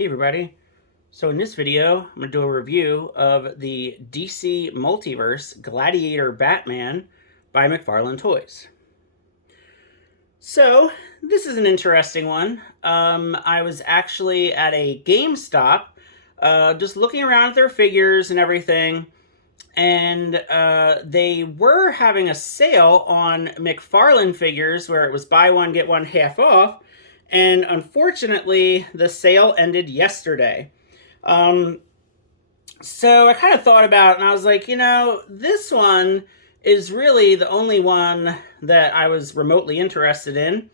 Hey everybody, so in this video I'm going to do a review of the DC Multiverse Gladiator Batman by McFarlane Toys. So this is an interesting one. I was actually at a GameStop just looking around at their figures and everything, and they were having a sale on McFarlane figures where it was buy one get one half off. And unfortunately, the sale ended yesterday. So I kind of thought about it, and I was like, this one is really the only one that I was remotely interested in.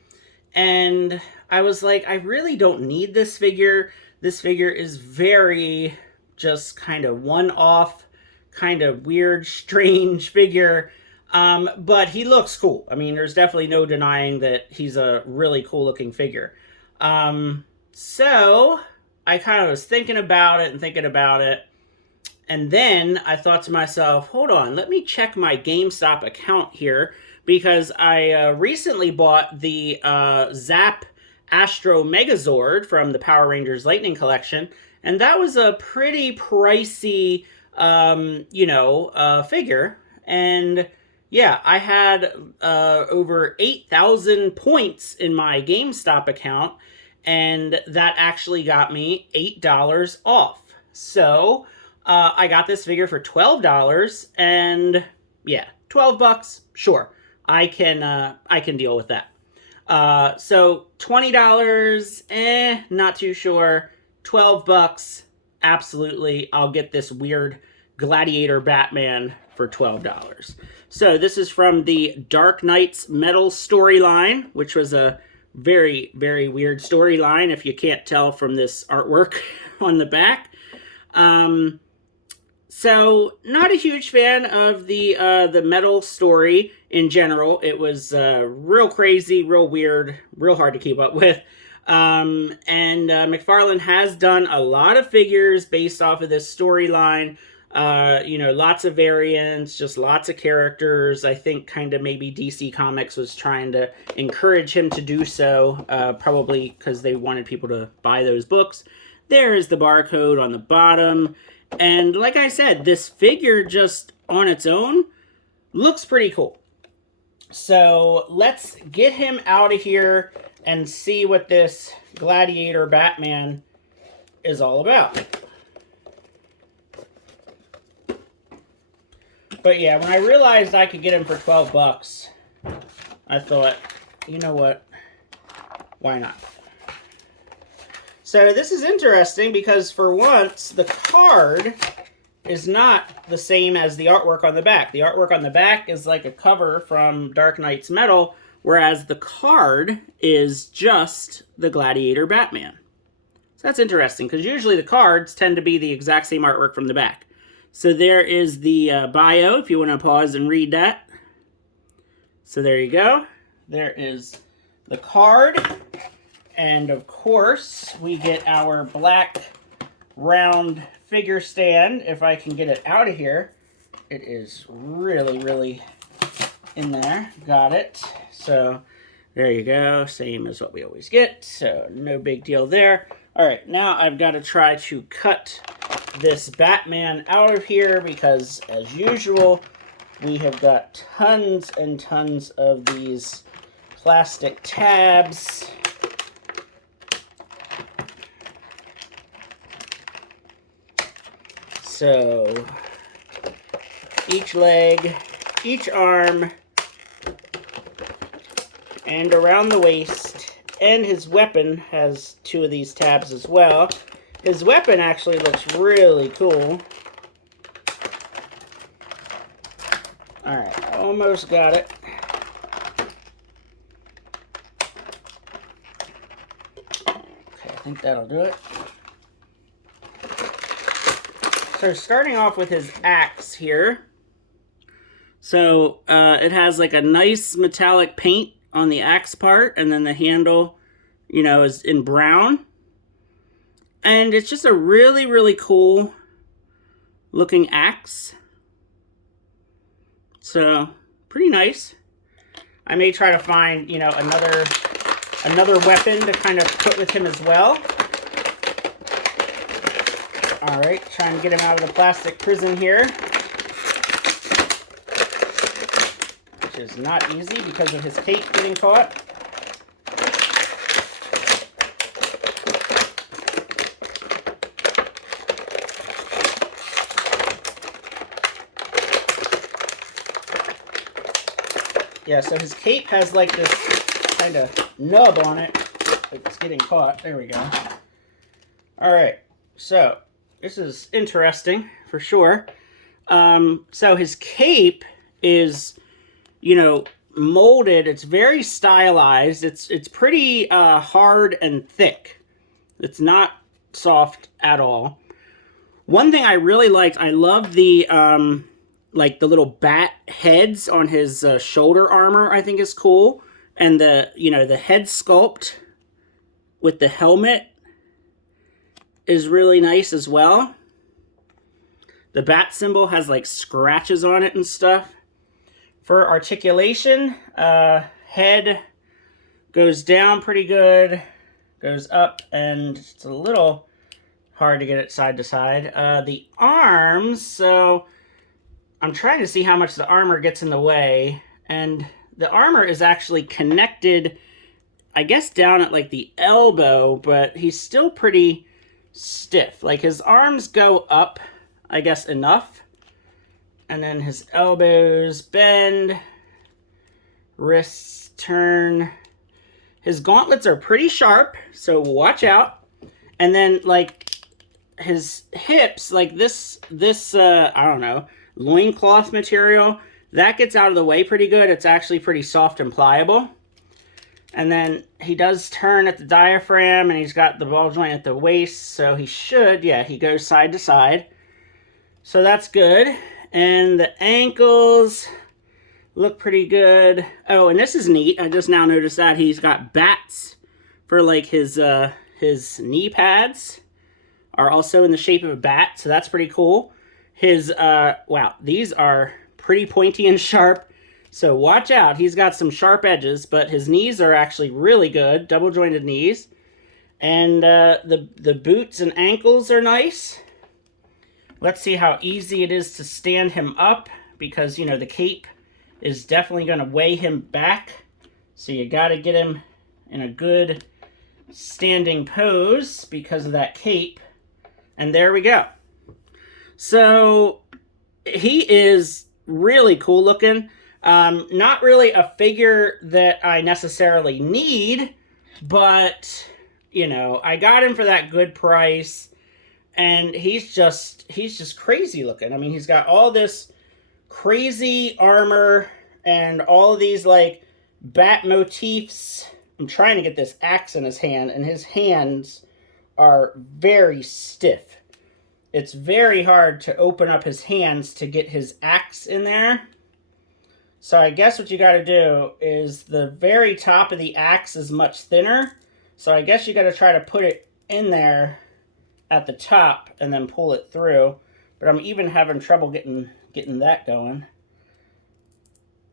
And I was like, I really don't need this figure. This figure is very just kind of one-off, kind of weird, strange figure. But he looks cool. I mean, there's definitely no denying that he's a really cool looking figure. So I kind of was thinking about it. And then I thought to myself, hold on, let me check my GameStop account here, because I recently bought the Zap Astro Megazord from the Power Rangers Lightning Collection. And that was a pretty pricey, figure. And yeah, I had over 8,000 points in my GameStop account, and that actually got me $8 off. So I got this figure for $12, and yeah, $12, sure, I can deal with that. So $20, not too sure. $12, absolutely, I'll get this weird Gladiator Batman for $12. So this is from the Dark Knight's Metal storyline, which was a very, very weird storyline, if you can't tell from this artwork on the back. So not a huge fan of the Metal story in general. It was real crazy, real weird, real hard to keep up with. And McFarlane has done a lot of figures based off of this storyline. Lots of variants, just lots of characters. I think kind of maybe DC Comics was trying to encourage him to do so, probably because they wanted people to buy those books. There is the barcode on the bottom. And like I said, this figure just on its own looks pretty cool. So let's get him out of here and see what this Gladiator Batman is all about. But yeah, when I realized I could get him for $12, I thought, you know what, why not? So this is interesting because for once, the card is not the same as the artwork on the back. The artwork on the back is like a cover from Dark Knight's Metal, whereas the card is just the Gladiator Batman. So that's interesting, because usually the cards tend to be the exact same artwork from the back. So there is the bio, if you want to pause and read that. So there you go. There is the card. And of course, we get our black round figure stand. If I can get it out of here. It is really, really in there. Got it. So there you go. Same as what we always get. So no big deal there. All right, now I've got to try to cut this Batman out of here, because as usual we have got tons and tons of these plastic tabs. So each leg, each arm, and around the waist, and his weapon has two of these tabs as well. His weapon actually looks really cool. Alright, almost got it. Okay, I think that'll do it. So starting off with his axe here. So it has like a nice metallic paint on the axe part, and then the handle, is in brown. And it's just a really, really cool looking axe. So, pretty nice. I may try to find, another weapon to kind of put with him as well. All right, trying to get him out of the plastic prison here, which is not easy because of his cape getting caught. Yeah, so his cape has like this kind of nub on it. It's getting caught. There we go. All right, so this is interesting for sure. So his cape is, you know, molded. It's very stylized. It's pretty hard and thick. It's not soft at all. One thing I really liked, I love the like the little bat heads on his shoulder armor. I think is cool, and the, you know, the head sculpt with the helmet is really nice as well. The bat symbol has like scratches on it and stuff. For articulation, head goes down pretty good, goes up, and it's a little hard to get it side to side. The arms, so I'm trying to see how much the armor gets in the way, and the armor is actually connected, I guess, down at like the elbow, but he's still pretty stiff. Like his arms go up, I guess, enough, and then his elbows bend, wrists turn. His gauntlets are pretty sharp, so watch out. And then like his hips, like this I don't know, loincloth material, that gets out of the way pretty good. It's actually pretty soft and pliable. And then he does turn at the diaphragm, and he's got the ball joint at the waist, so he should, yeah, he goes side to side. So that's good. And the ankles look pretty good. Oh, and this is neat. I just now noticed that he's got bats for like his knee pads are also in the shape of a bat, so that's pretty cool. His, wow, these are pretty pointy and sharp, so watch out. He's got some sharp edges, but his knees are actually really good, double-jointed knees. And the boots and ankles are nice. Let's see how easy it is to stand him up, because, you know, the cape is definitely going to weigh him back. So you got to get him in a good standing pose because of that cape. And there we go. So he is really cool looking. Not really a figure that I necessarily need, but, you know, I got him for that good price, and he's just crazy looking. I mean, he's got all this crazy armor and all of these like bat motifs. I'm trying to get this axe in his hand, and his hands are very stiff. It's very hard to open up his hands to get his axe in there. So I guess what you got to do is the very top of the axe is much thinner. So I guess you got to try to put it in there at the top and then pull it through. But I'm even having trouble getting that going.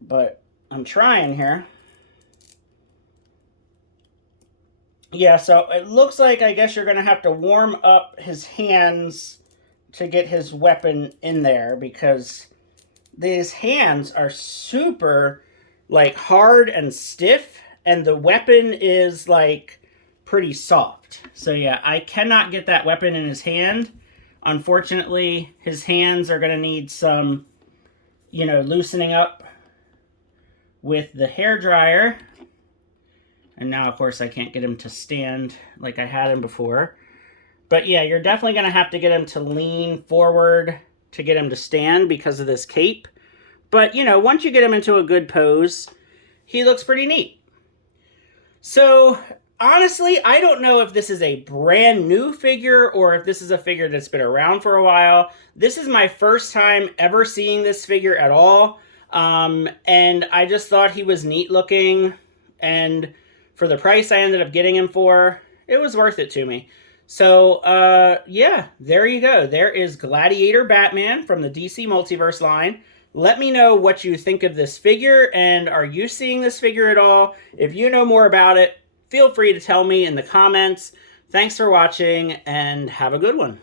But I'm trying here. Yeah, so it looks like I guess you're going to have to warm up his hands to get his weapon in there, because these hands are super like hard and stiff, and the weapon is like pretty soft. So yeah, I cannot get that weapon in his hand. Unfortunately, his hands are going to need some, you know, loosening up with the hairdryer. And now, of course, I can't get him to stand like I had him before. But yeah, you're definitely going to have to get him to lean forward to get him to stand because of this cape. But, you know, once you get him into a good pose, he looks pretty neat. So, honestly, I don't know if this is a brand new figure or if this is a figure that's been around for a while. This is my first time ever seeing this figure at all. And I just thought he was neat looking, and for the price I ended up getting him for, it was worth it to me. So, yeah, there you go. There is Gladiator Batman from the DC Multiverse line. Let me know what you think of this figure, and are you seeing this figure at all? If you know more about it, feel free to tell me in the comments. Thanks for watching, and have a good one.